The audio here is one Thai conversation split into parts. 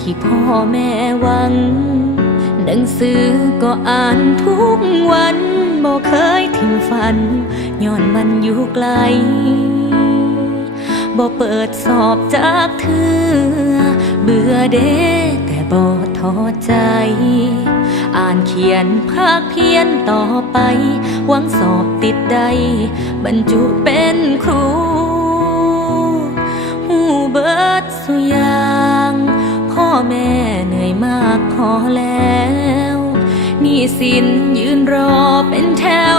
ที่พ่อแม่หวัง หนังสือก็อ่านทุกวันบ่เคยทิ้งฝัน ย้อนมันอยู่ไกลบ่เปิดสอบจากเธอ เบื่อเด้แต่บ่ท้อใจ อ่านเขียนภาคเพียนต่อไป หวังสอบติดได้บรรจุเป็นครูหูเบิดสุยา แม่เหนื่อยมากพอแล้วหนี่สินยืนรอเป็นแถว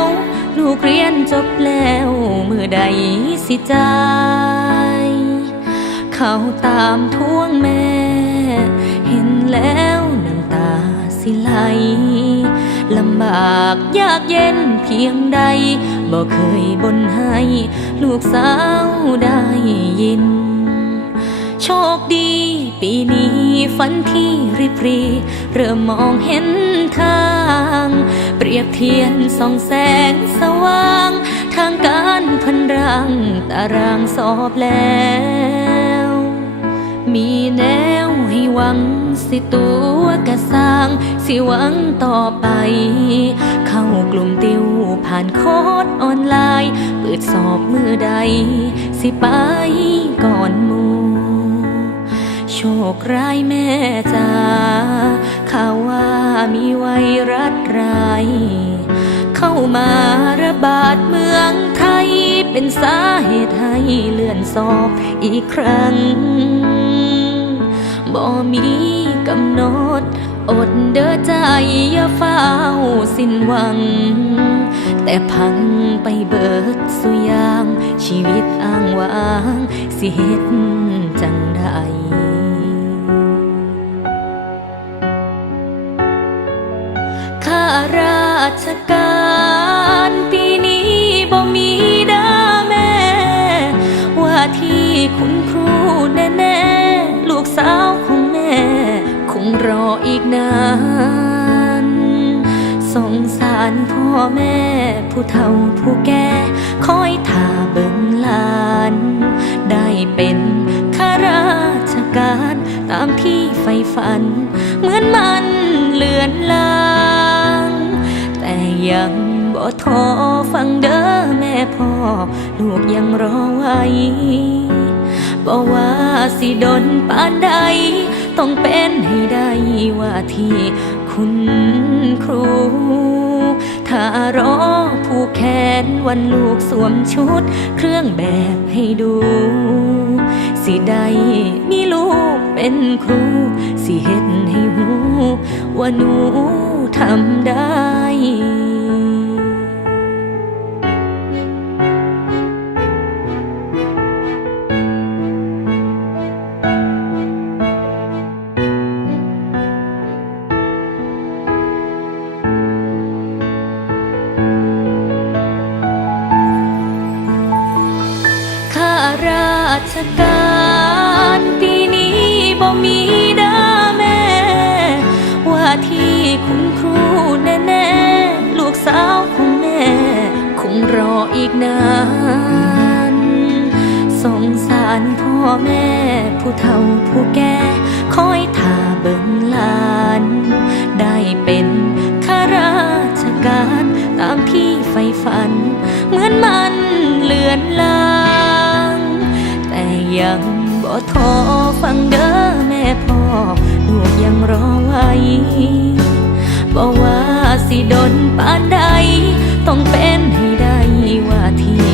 ลูกเรียนจบแล้วมือใดสิใจายเขาตามทวงแม่ เห็นแล้วน้ำตาสิไหลลำบากยากเย็นเพียงใดบ่เคยบ่นให้ ลูกสาวได้ยิน โชคดี ปีนี้ฝันที่ริบหรีเริ่มมองเห็นทาง เปรียบเทียนส่องแสงสว่าง ทางการพันรังตารางสอบแล้ว มีแนวให้หวังสิตัวกระสร้าง สิหวังต่อไป เข้ากลุ่มติวผ่านโค้ดออนไลน์ เปิดสอบมือใด สิไปก่อนมู ชคร้ายแม่จ้าข่าวว่ามีไวรัสร้าย เข้ามาระบาดเมืองไทย เป็นสาเหตุให้เลื่อนสอบอีกครั้ง บ่มีกำหนด อดเด้อใจอย่าเฝ้าสิ้นหวัง แต่พังไปเบิดสุยาง ชีวิตอ้างว้าง สิเฮ็ดจังใด ชการปีนี้บ่มีด้อแม่ ว่าที่คุณครูแน่ๆ ลูกสาวของแม่ คงรออีกนานสงสารพ่อแม่ ผู้เฒ่าผู้แก่คอยท่าเบิ่งลาน ได้เป็นข้าราชการ ตามที่ใฝ่ฝัน เหมือนมันเลือนลา ยังบ่ท้อฟังเด้อแม่พ่อ ลูกยังรอไว้บ่ว่าสิดนปานใด ต้องเป็นให้ได้ว่าที่คุณครู ถ้ารอผู้แขนวันลูกสวมชุด เครื่องแบบให้ดู สิได้มีลูกเป็นครู สิเฮ็ดให้หูว่าหนูทำได้ ชการปีนี้บ่มีด้อแม่ ว่าที่คุณครูแน่ๆ ลูกสาวของแม่ คงรออีกนานสงสารพ่อแม่ ผู้เฒ่าผู้แก่คอยท่าเบิ่งลา ยังบ่ท้อฟังเด้อแม่พ่อลูกยังรอไว้บ่ว่าสิดนปานใด ต้องเป็นให้ได้ว่าที่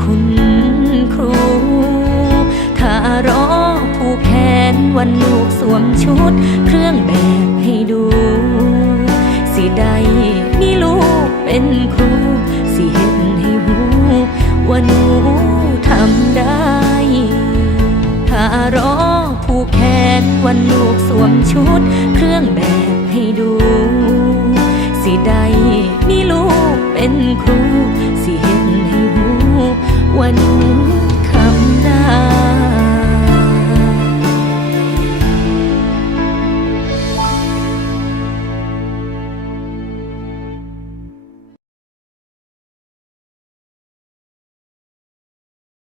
คุณครู ถ้ารอผู้แขนวันลูกสวมชุดเครื่องแบบ วมชุดเครื่องแบบให้ดู สิได้มีลูกเป็นครู สิเห็นให้หูวัาหนู